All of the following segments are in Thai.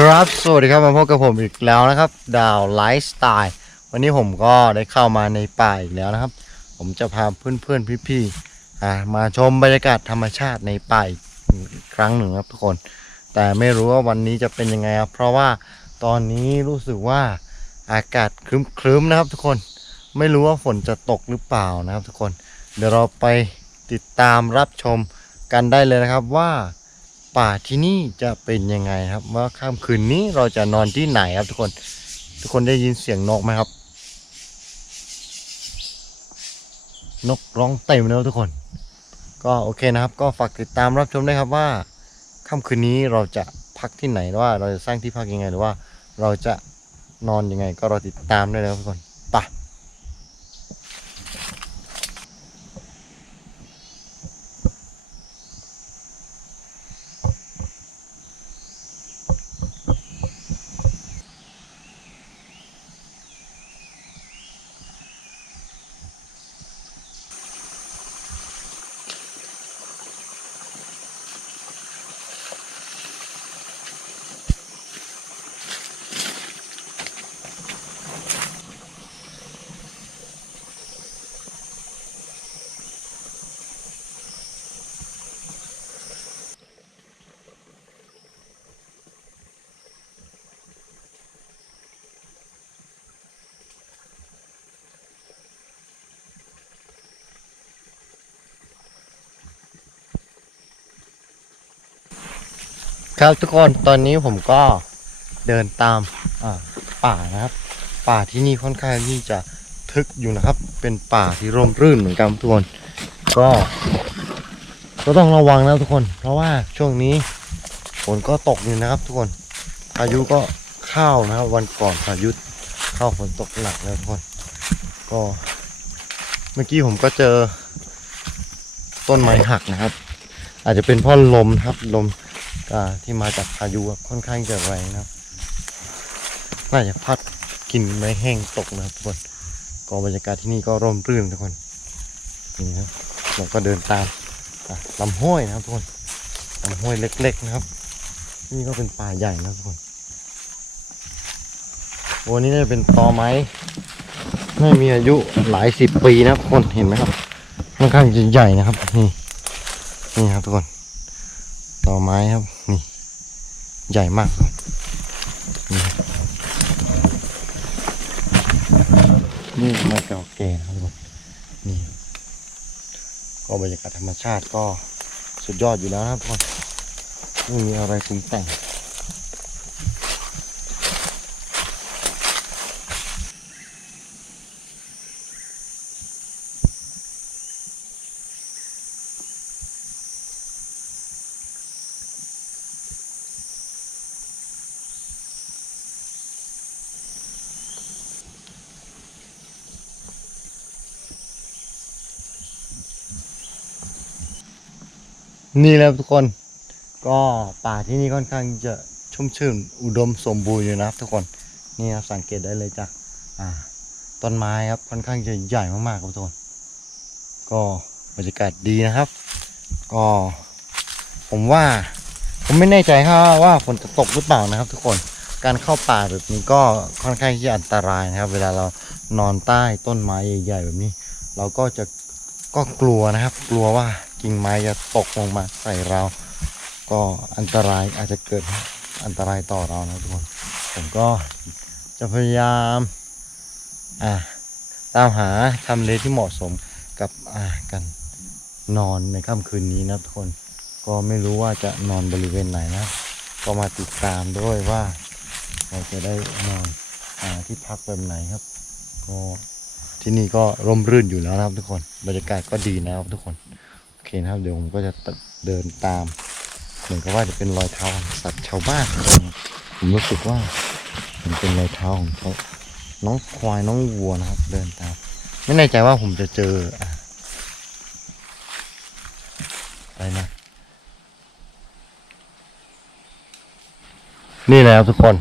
ครับสวัสดีครับมาพบกับผมอีกแล้วนะครับดาวไลฟ์สไตล์วันนี้ผมก็ได้เข้ามาในป่าอีกแล้วนะครับผมจะพาเพื่อนๆพี่ๆมาชมบรรยากาศธรรมชาติในป่าอีกครั้งหนึ่งครับทุกคนแต่ไม่รู้ว่าวันนี้จะเป็นยังไงครับเพราะว่าตอนนี้รู้สึกว่าอากาศครึ้มๆนะครับทุกคนไม่รู้ว่าฝนจะตกหรือเปล่านะครับทุกคนเดี๋ยวเราไปติดตามรับชมกันได้เลยนะครับว่าป่าที่นี่จะเป็นยังไงครับว่าค่ำคืนนี้เราจะนอนที่ไหนครับทุกคนได้ยินเสียงนกไหมครับนกร้องเต็มเลยทุกคนก็โอเคนะครับก็ฝากติดตามรับชมด้วยครับว่าค่ำคืนนี้เราจะพักที่ไหนหรือว่าเราจะสร้างที่พักยังไงหรือว่าเราจะนอนยังไงก็รอติดตามได้เลยครับทุกคนไปครับทุกคนตอนนี้ผมก็เดินตามป่านะครับป่าที่นี่ค่อนข้างที่จะทึกอยู่นะครับเป็นป่าที่ร่มรื่นเหมือนกันทุกคนก็ต้องระวังนะทุกคนเพราะว่าช่วงนี้ฝนก็ตกอยู่นะครับทุกคนพายุก็เข้านะครับวันก่อนพายุเข้าฝนตกหนักแล้วทุกคนก็เมื่อกี้ผมก็เจอต้นไม้หักนะครับอาจจะเป็นเพราะลมครับลมที่มาจากพายุค่อนข้างจะแรงนะครับน่าจะพัดกินไม้แห้งตกนะครับทุกคนก็บรรยากาศที่นี่ก็ร่มรื่นทุกคนนี่ครับเราก็เดินตามลำห้วยนะครับทุกคนลำห้วยเล็กๆนะครับนี่ก็เป็นป่าใหญ่นะทุกคนวันนี้น่าจะเป็นตอไม้ไม่มีอายุหลายสิบปีนะครับทุกคนเห็นไหมครับค่อนข้างจะใหญ่นะครับนี่ครับทุกคนตอไม้ครับนี่ใหญ่มากครับนี่ไม้เก่าแก่นะครับทุกคนนี่ก็บรรยากาศธรรมชาติก็สุดยอดอยู่แล้วนะครับทุกคนไม่มีอะไรปรุงแต่งนี่แหละทุกคนก็ป่าที่นี่ค่อนข้างจะชุ่มชื่นอุดมสมบูรณ์อยู่นะครับทุกคนนี่ครับสังเกตได้เลยจากต้นไม้ครับค่อนข้างจะใหญ่มากๆครับทุกคนก็บรรยากาศดีนะครับก็ผมไม่แน่ใจว่าฝนจะตกหรือเปล่านะครับทุกคนการเข้าป่าแบบนี้ก็ค่อนข้างที่จะอันตรายนะครับเวลาเรานอนใต้ต้นไม้ใหญ่ๆแบบนี้เราก็กลัวนะครับกลัวว่ากิ่งไม้จะตกลงมาใส่เราก็อันตรายอาจจะเกิดอันตรายต่อเรานะทุกคนผมก็จะพยายามตามหาทำเลที่เหมาะสมกับกันนอนในค่ำคืนนี้นะทุกคนก็ไม่รู้ว่าจะนอนบริเวณไหนนะก็มาติดตามด้วยว่าเราจะได้นอนที่พักแบบไหนครับก็ที่นี่ก็ร่มรื่นอยู่แล้วนะครับทุกคนบรรยากาศก็ดีนะครับทุกคนโอเคนะครับเดี๋ยวผมก็จะเดินตามเหมือนกับว่าจะเป็นรอยเท้าของสัตว์ชาวบ้านผมรู้สึกว่ามันเป็นรอยเท้าของน้องควายน้องวัวนะครับเดินตามไม่แน่ใจว่าผมจะเจออะไรนะนี่แหละครับทุกคน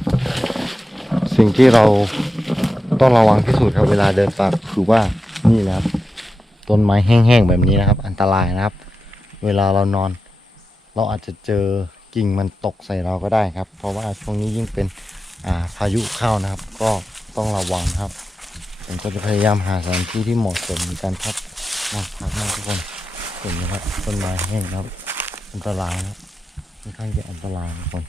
สิ่งที่เราต้องระวังที่สุดครับเวลาเดินป่าคือว่านี่นะครับต้นไม้แห้งๆแบบนี้นะครับอันตรายนะครับเวลาเรานอนเราอาจจะเจอ กิ่งมันตกใส่เราก็ได้ครับ เพราะว่าช่วงนี้ยิ่งเป็นพายุเข้านะครับ ก็ต้องระวังครับผมก็จะพยายามหาสถานที่ที่เหมาะสมในการพักนะทุกคนเห็นไหมครับต้นไม้แห้งครับอันตรายครับค่อนข้างจะอันตรายทุกคน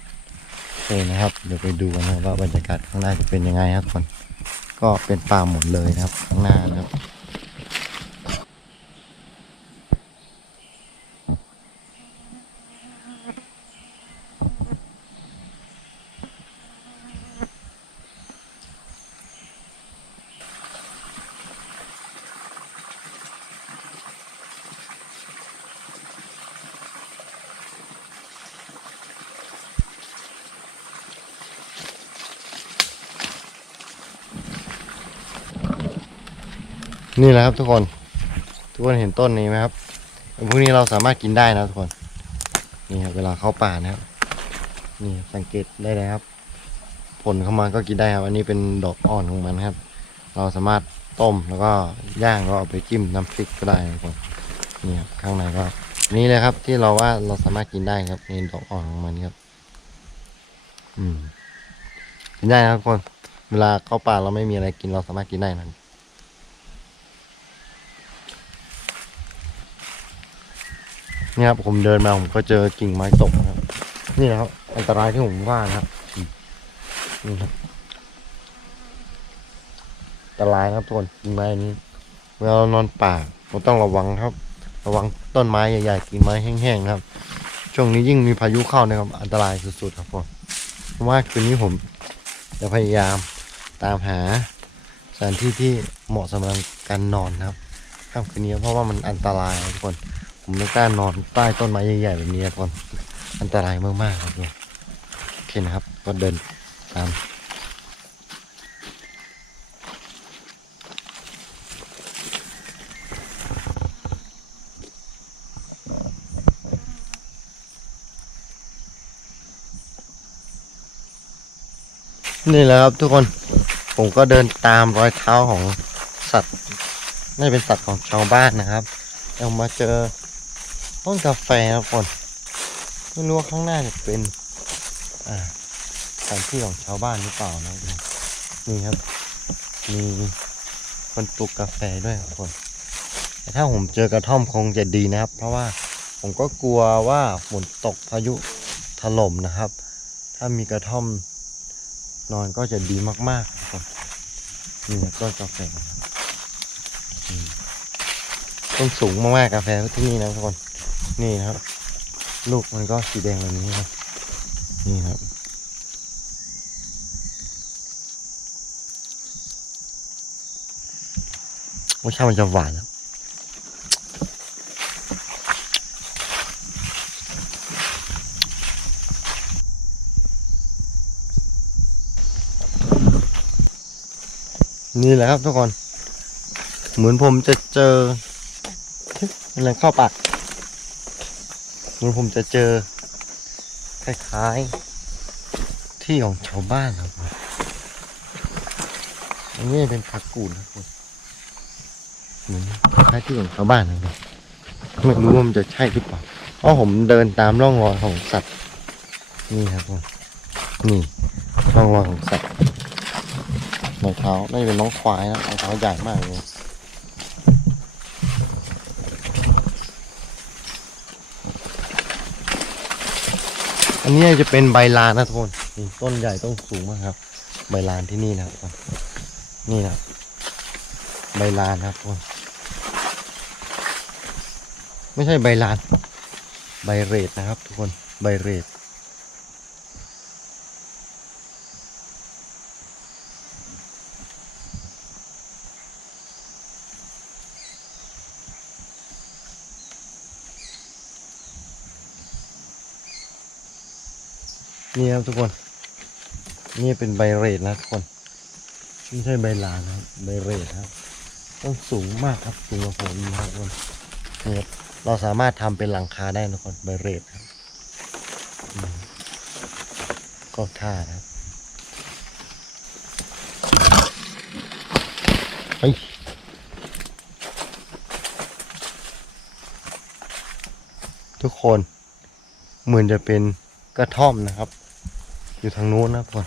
โอเคนะครับเดี๋ยวไปดูกันนะว่าบรรยากาศข้างหน้าจะเป็นยังไงครับทุกคนก็เป็นป่าหมดเลยนะครับข้างหน้านะครับนี่แหละครับทุกคนเห็นต้นนี้ไหมครับพวกนี้เราสามารถกินได้นะทุกคนนี่ครับเวลาเข้าป่านะครับนี่สังเกตได้เลยครับผลเข้ามาก็กินได้ครับอันนี้เป็นดอกอ่อนของมันครับ เราสามารถต้มแล้วก็ย่างก็เอาไปจิ้มน้ำพริกก็ได้ทุกคนนี่ครับข้างในก็นี่เลยครับที่เราว่าเราสามารถกินได้ครับนี่ดอกอ่อนของมันครับกินได้ครับทุกคนเวลาเข้าป่าเราไม่มีอะไรกินเราสามารถกินได้นะนี่ครับผมเดินมาผมก็เจอกิ่งไม้ตกนะครับนี่นะครับอันตรายที่ผมว่านะครับนี่ครับอันตรายครับทุกคนกิ่งไม้นี้เวลาเรานอนป่าเราต้องระวังครับ ระวังต้นไม้ใหญ่ๆกิ่งไม้แห้งๆครับช่วงนี้ยิ่งมีพายุเข้านะครับอันตรายสุดๆครับผมเพราะว่าคืนนี้ผมจะพยายามตามหาสถานที่ที่เหมาะสำหรับการนอนนะครับค่ำคืนนี้เพราะว่ามันอันตรายทุกคนผมไม่กล้านอนใต้ต้นไม้ใหญ่ๆแบบนี้ครับทุกคนอันตรายมากๆครับทุกคนโอเคนะครับก็เดินตามนี่แหละครับทุกคนผมก็เดินตามรอยเท้าของสัตว์น่าจะเป็นสัตว์ของชาวบ้านนะครับเอามาเจอต้นกาแฟครับทุกคนไม่รู้ว่าข้างหน้าจะเป็นสถานที่ของชาวบ้านหรือเปล่านะนี่ครับมีคนปลูกกาแฟด้วยครับทุกคนแต่ถ้าผมเจอกระท่อมคงจะดีนะครับ เพราะว่าผมก็กลัวว่าฝนตกพายุถล่มนะครับ ถ้ามีกระท่อมนอนก็จะดีมากๆครับนี่ต้นกาแฟต้นสูงมากๆกาแฟที่นี่นะทุกคนนี่นะครับลูกมันก็สีแดงแบบนี้ครับนี่ครับรสชาติมันจะหวานครับนี่แหละครับทุกคนเหมือนผมจะเจออะไรเข้าปากเหมือนผมจะเจอคล้ายๆที่ของชาวบ้านครับอันนี้เป็นผักกูดนะครับเหมือนคล้ายที่ของชาวบ้านนะครับไม่รู้ว่ามันจะใช่หรือเปล่าเพราะผมเดินตามร่องรอยของสัตว์นี่ครับผมนี่ร่องรอยของสัตว์รอยเท้าน่าจะเป็นน้องควายนะรอยเท้าใหญ่มากเลยอันนี้จะเป็นใบลานนะทุกคนนี่ต้นใหญ่ต้นสูงมากครับใบลานที่นี่นะครับนี่นะใบลานครับทุกคนไม่ใช่ใบลานใบเรดนะครับทุกคนใบเรดนี่ครับทุกคนนี่เป็นใบเรดนะทุกคนไม่ใช่ใบลานนะครับใบเรดครับต้นสูงมากครับสูงกว่าผมนะครับทุกคนนี่ครับเราสามารถทำเป็นหลังคาได้นะทุกคนใบเรดครับก็ท่านะครับเฮ้ยทุกคนเหมือนจะเป็น กระท่อมนะครับ อยู่ทางนู้นนะทุกคน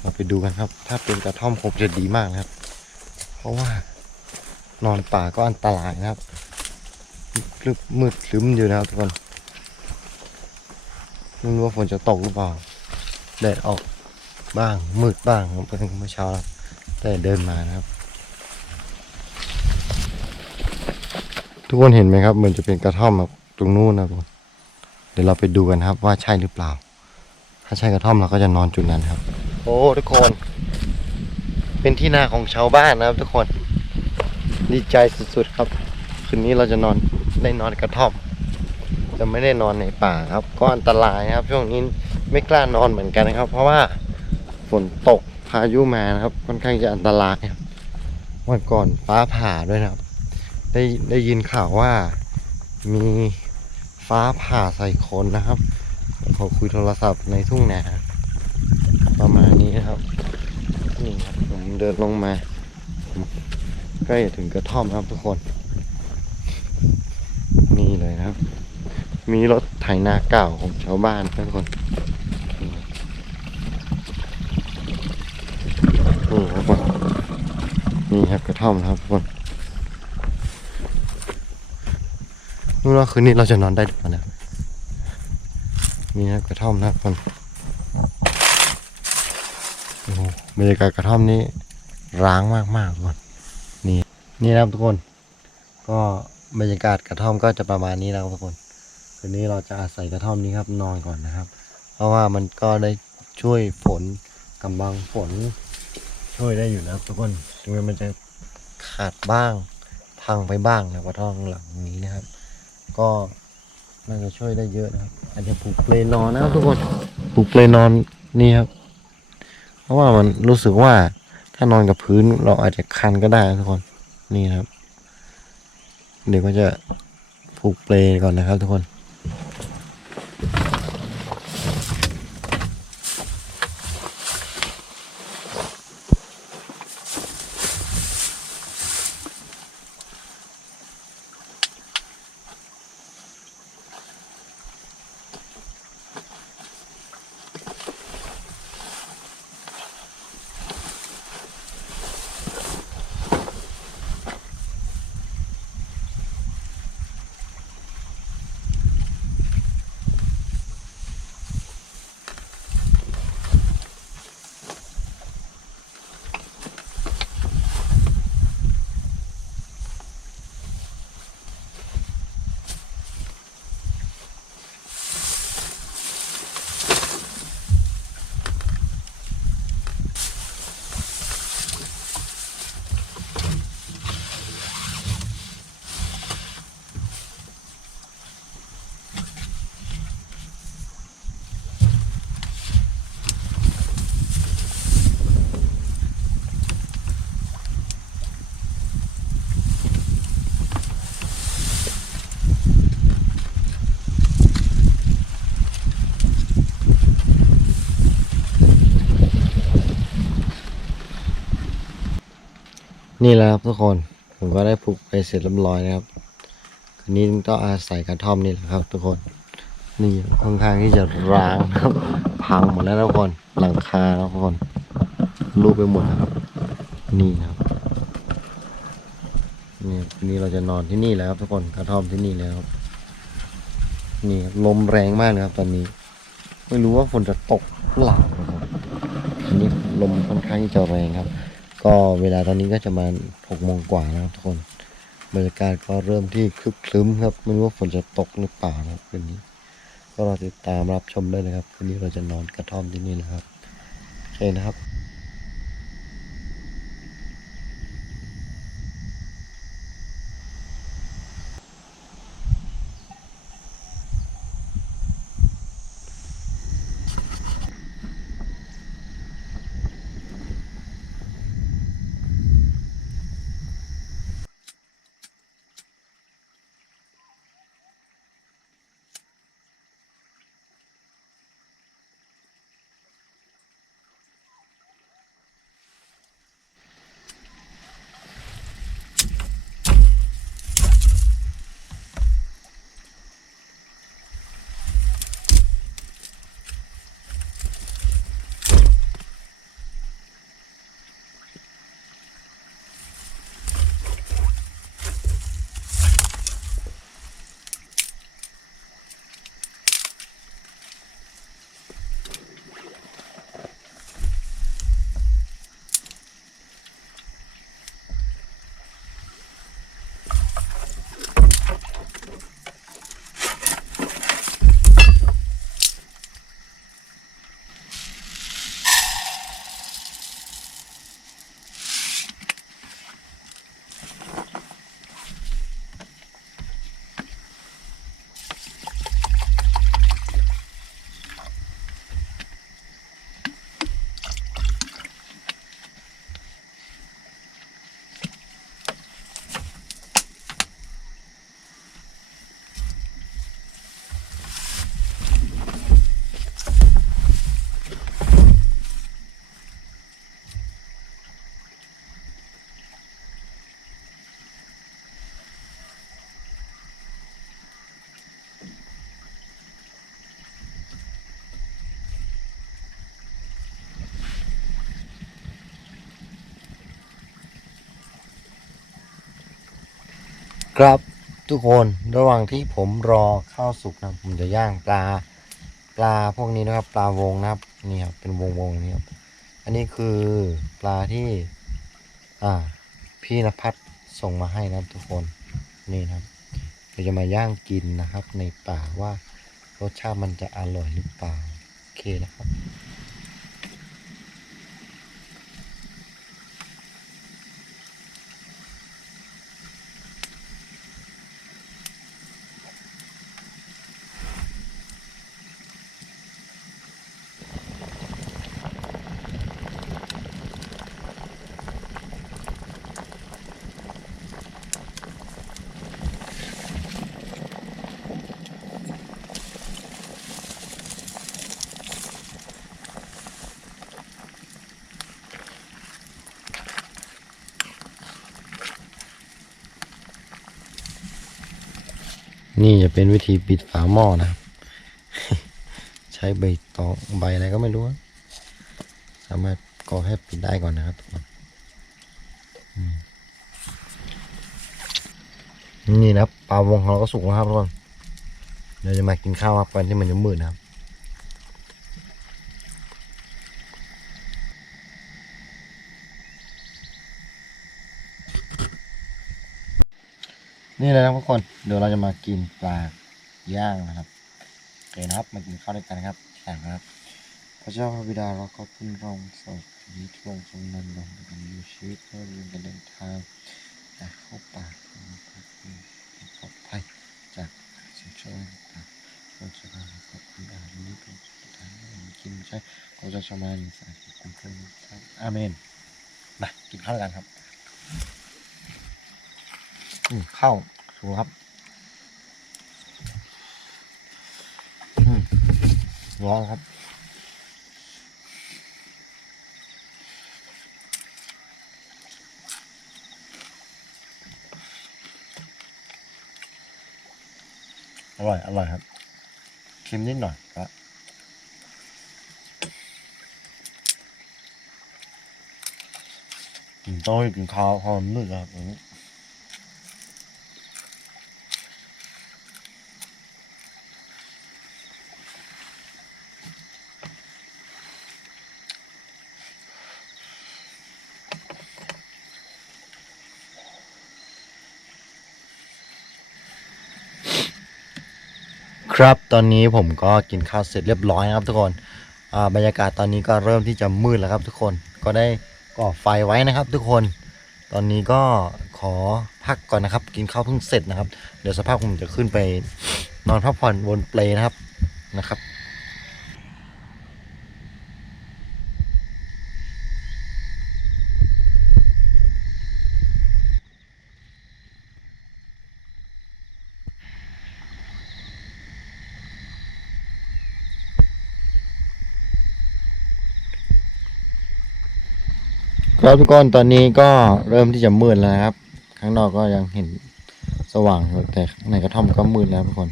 เราไปดูกันครับ ถ้าเป็นกระท่อมคงจะดีมากนะครับ เพราะว่านอนป่าก็อันตรายนะครับมืดครึ้มอยู่นะครับทุกคนไม่รู้ว่าฝนจะตกหรือเปล่าแดดออกบ้างมืดบ้างครับเมื่อเช้าแต่เดินมานะครับ ทุกคนเห็นไหมครับเหมือนจะเป็นกระท่อมแบบตรงนู้นนะครับเดี๋ยวเราไปดูกันครับว่าใช่หรือเปล่า ถ้าใช่กระท่อมเราก็จะนอนจุดนั้นครับโอ้ทุกคนเป็นที่นาของชาวบ้านนะครับทุกคนดีใจสุดๆครับคืนนี้เราจะได้นอนกระท่อมจะไม่ได้นอนในป่าครับก็อันตรายครับช่วงนี้ไม่กล้านอนเหมือนกันนะครับ เพราะว่าฝนตกพายุมานะครับค่อนข้างจะอันตรายครับวันก่อนฟ้าผ่าด้วยนะครับได้ยินข่าวว่ามีฟ้าผ่าใส่คนนะครับเขาคุยโทรศัพท์ในทุ่งนาประมาณนี้นะครับนี่ครับผมเดินลงมาใกล้ถึงกระท่อมครับทุกคนนี่เลยนะครับมีรถไถนาเก่าของชาวบ้านทุกคนนี่ครับนี่ครับกระท่อมครับทุกคนรู้ว่าคืนนี้เราจะนอนได้หรือเปล่านะนี่ครับกระท่อมนะครับทุกคนโอ้โหบรรยากาศกระท่อมนี้ร้างมากๆทุกคนนี่นะครับทุกคนก็บรรยากาศกระท่อมก็จะประมาณนี้แล้วทุกคนคืนนี้เราจะอาศัยกระท่อมนี้ครับนอนก่อนนะครับ เพราะว่ามันก็ได้ช่วยฝนกำบังฝนช่วยได้อยู่นะครับทุกคนถึงแม้มันจะขาดบ้างพังไปบ้างนะกระท่อมหลังนี้นะครับ ก็น่าจะช่วยได้เยอะนะครับอาจจะปลูกเปลนอนนะครับทุกคนปลูกเปลนอนนี่ครับ เพราะว่ามันรู้สึกว่าถ้านอนกับพื้นเราอาจจะคันก็ได้ทุกคนนี่นะครับ เดี๋ยวก็จะผูกเปลก่อนนะครับทุกคนนี่แหละครับทุกคนผมก็ได้ผูกไปเสร็จเรียบร้อยนะครับคืนนี้ต้องอาศัยกระท่อมนี่แหละครับทุกคนนี่ค่อนข้างที่จะร้างครับพังหมดแล้วทุกคนหลังคาทุกคนรูปไปหมดนะครับนี่ครับนี่คืนนี้เราจะนอนที่นี่แล้วครับทุกคนกระท่อมที่นี่แล้วนี่ลมแรงมากเลยครับตอนนี้ไม่รู้ว่าฝนจะตกหรือเปล่าครับอันนี้ลมค่อนข้างจะแรงครับก็เวลาตอนนี้ก็จะมา6 โมงกว่าแล้วทุกคนบรรยากาศก็เริ่มที่ครึ้มครึ้มครับไม่รู้ว่าฝนจะตกหรือเปล่านะครับคืนนี้ก็รอติดตามรับชมได้เลยครับคืนนี้เราจะนอนกระท่อมที่นี่นะครับโอเคนะครับ ครับทุกคนระหว่างที่ผมรอข้าวสุกนะผมจะย่างปลาพวกนี้นะครับปลาวงนะครับนี่ครับเป็นวงนี้ครับอันนี้คือปลาที่อ่าพี่นภัสส่งมาให้นะครับทุกคนนี่นะครับเราจะมาย่างกินนะครับในป่าว่ารสชาติมันจะอร่อยหรือเปล่าโอเคนะครับนี่จะเป็นวิธีปิดฝาหม้อนะครับ ใช้ใบตองใบอะไรก็ไม่รู้สามารถก่อให้ปิดได้ก่อนนะครับทุกคนนี่นะครับปลาวงของเราก็สุกแล้วครับทุกคนเดี๋ยวจะมากินข้าวครับก่อนที่มันจะมืดนะครับนี่เลยนะทุกคนเดี๋ยวเราจะมากินปลาย่างนะครับโอเคนะครับมากินข้าวด้วยกันครับแข่งครับพระเจ้าพระบิดาเราก็ขึ้นรองสดนี้ทรงทรงนำลงกันอยู่ชีวิตเพื่อเรียนกันเดินทางแต่เข้าป่าปลอดภัยจากสิ่งชั่วร้ายต่างๆเราจะมาขอบคุณอาหารนี้เป็นสุดท้ายให้กินใช่เราจะชำระนิสัยของคุณเพื่อนครับอาเมนมากินข้าวกันครับข้าวสูงครับร้อนครับอร่อยครับเค็มนิดหน่อยครับต้องกินข้าวพอมืดแล้วครับครับตอนนี้ผมก็กินข้าวเสร็จเรียบร้อยนะครับทุกคนบรรยากาศตอนนี้ก็เริ่มที่จะมืดแล้วครับทุกคนก็ได้ก่อไฟไว้นะครับทุกคนตอนนี้ก็ขอพักก่อนนะครับกินข้าวเพิ่งเสร็จนะครับเดี๋ยวสภาพผมจะขึ้นไปนอนพักผ่อนบนเปลนะครับครับทุกคนตอนนี้ก็เริ่มที่จะมืดแล้วนะครับข้างนอกก็ยังเห็นสว่างอยู่แต่ในกระท่อมก็มืดแล้วทุกคน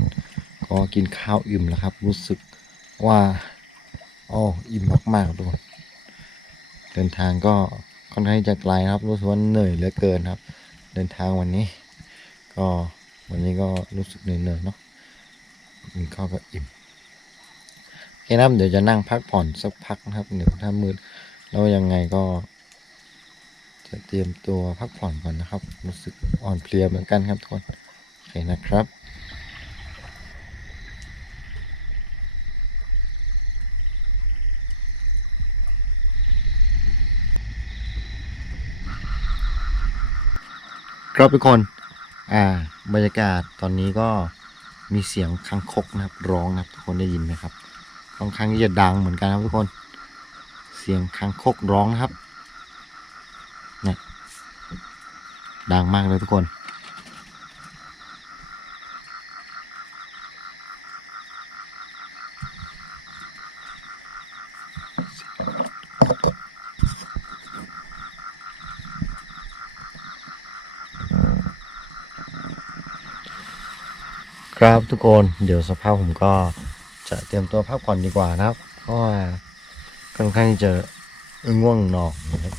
ก็กินข้าวอิ่มแล้วครับรู้สึกว่าอิ่มมากๆทุกคนเดินทางก็ค่อนข้างจะไกลนะครับรู้สึกว่าเหนื่อยเหลือเกินครับเดินทางวันนี้ก็วันนี้ก็รู้สึกเหนื่อยๆเนาะกินข้าวก็อิ่มโอเคนะครับเดี๋ยวจะนั่งพักผ่อนสักพักนะครับเดี๋ยวถ้ามืดแล้วยังไงก็จะเตรียมตัวพักผ่อนก่อนนะครับรู้สึกอ่อนเพลียเหมือนกันครับทุกคนโอเคนะครับครับทุกคนบรรยากาศตอนนี้ก็มีเสียงคังคกนะครับร้องนะครับทุกคนได้ยินไหมครับค่อนข้างที่จะดังเหมือนกันครับทุกคนเสียงคังคกร้องนะครับเนี่ยดังมากเลยทุกคนครับทุกคนเดี๋ยวสภาพผมก็จะเตรียมตัวพักผ่อนดีกว่านะครับเพราะว่าค่อนข้างที่จะง่วงนอนนะครับ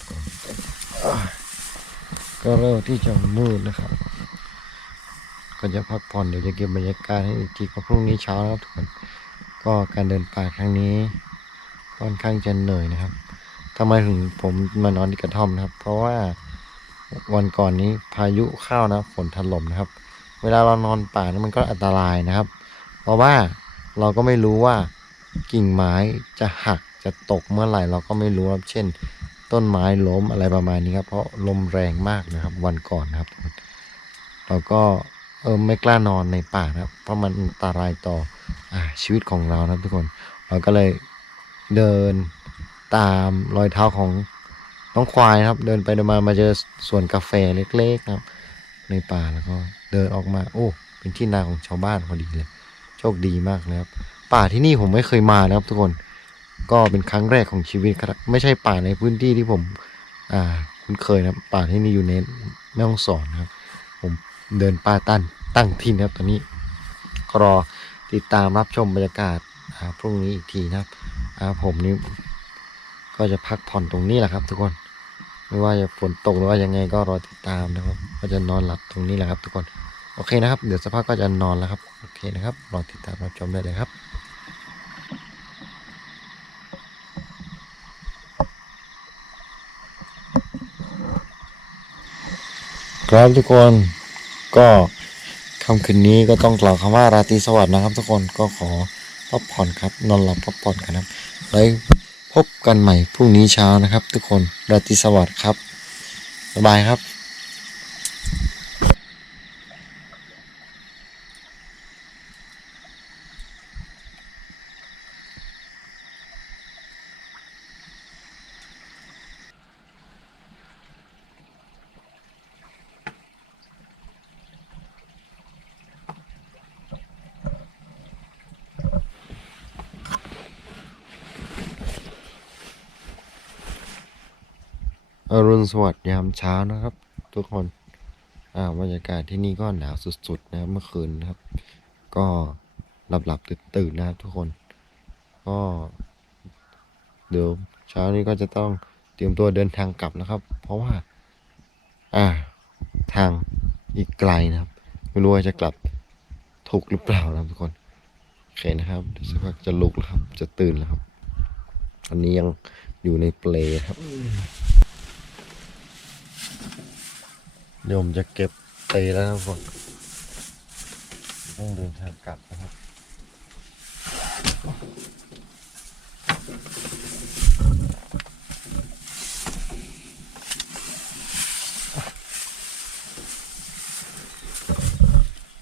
ก็เริ่มที่จะมืดนะครับ ก็จะพักผ่อนเดี๋ยวจะเก็บบรรยากาศให้อีกทีก็พรุ่งนี้เช้านะครับทุกคนก็การเดินป่าครั้งนี้ค่อนข้างจะเหนื่อยนะครับทำไมถึงผมมานอนที่กระท่อมนะครับ เพราะว่าวันก่อนนี้พายุเข้านะฝนถล่มนะครับ เวลาเรานอนป่านี่มันก็อันตรายนะครับ เพราะว่าเราก็ไม่รู้ว่ากิ่งไม้จะหักจะตกเมื่อไหร่เราก็ไม่รู้ครับเช่น ต้นไม้ล้มอะไรประมาณนี้ครับเพราะลมแรงมากนะครับวันก่อนนะครับเราก็ไม่กล้านอนในป่านะครับเพราะมันอันตรายต่อชีวิตของเรานะครับทุกคนเราก็เลยเดินตามรอยเท้าของน้องควายนะครับเดินไปเดินมาเจอสวนกาแฟเล็กๆนะครับในป่าแล้วก็เดินออกมาโอ้เป็นที่นาของชาวบ้านพอดีเลยโชคดีมากนะครับป่าที่นี่ผมไม่เคยมานะครับทุกคนก็เป็นครั้งแรกของชีวิตครับไม่ใช่ป่าในพื้นที่ที่ผมคุ้นเคยนะครับป่าที่นี่อยู่ในแม่ฮ่องสอนนะครับผมเดินป่าตั้งถิ่นครับตอนนี้ก็รอติดตามรับชมบรรยากาศพรุ่งนี้อีกทีนะครับผมนี่ก็จะพักผ่อนตรงนี้แหละครับทุกคนไม่ว่าจะฝนตกหรือว่ายังไงก็รอติดตามนะครับก็จะนอนหลับตรงนี้แหละครับทุกคนโอเคนะครับเดี๋ยวสักพักก็จะนอนแล้วครับโอเคนะครับรอติดตามรับชมได้เลยครับครับทุกคนก็ค่ำคืนนี้ก็ต้องกล่าวคำว่าราตรีสวัสดิ์นะครับทุกคนก็ขอพักผ่อนครับนอนหลับพักผ่อนกันครับไว้พบกันใหม่พรุ่งนี้เช้านะครับทุกคนราตรีสวัสดิ์ครับบ๊ายบายครับอรุณสวัสดิ์ยามเช้านะครับทุกคนบรรยากาศที่นี่ก็หนาวสุดๆนะครับเมื่อคืนนะครับก็หลับตื่นนะครับทุกคนก็เดี๋ยวเช้านี้ก็จะต้องเตรียมตัวเดินทางกลับนะครับเพราะว่าทางอีกไกลนะครับไม่รู้ว่าจะกลับถูกหรือเปล่านะครับทุกคนโอเคนะครับเดี๋ยวสักพักจะลุกแล้วครับจะตื่นแล้วครับอันนี้ยังอยู่ในเปลครับเดี๋ยวผมจะเก็บเปลแล้วนะครับทุกคนต้องเดินทางกลับนะครับ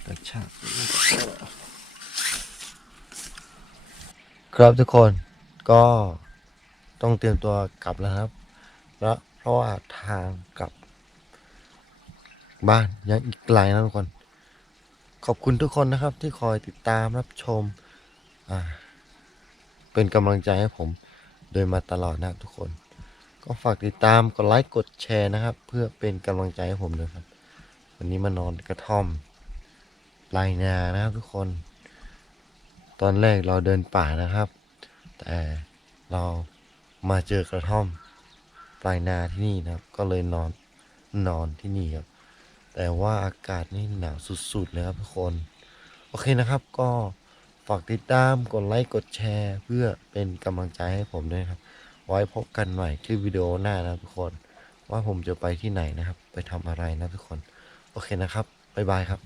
กระชากครับทุกคนก็ต้องเตรียมตัวกลับแล้วครับแล้วเพราะว่าทางกลับบ้านยังอีกไกลนะทุกคนขอบคุณทุกคนนะครับที่คอยติดตามรับชมเป็นกำลังใจให้ผมโดยมาตลอดนะครับทุกคนก็ฝากติดตามกดไลค์กดแชร์นะครับ เพื่อเป็นกำลังใจให้ผมด้วยครับวันนี้มานอนกระท่อมปลายนานะครับทุกคนตอนแรกเราเดินป่านะครับ แต่เรามาเจอกระท่อมปลายนาที่นี่นะครับ ก็เลยนอนที่นี่ครับแต่ว่าอากาศนี่หนาวสุดๆเลยครับทุกคนโอเคนะครับก็ฝากติดตามกดไลค์กดแชร์เพื่อเป็นกำลังใจให้ผมด้วยครับไว้พบกันใหม่คลิปวิดีโอหน้านะทุกคนว่าผมจะไปที่ไหนนะครับไปทำอะไรนะทุกคนโอเคนะครับบ๊ายบายครับ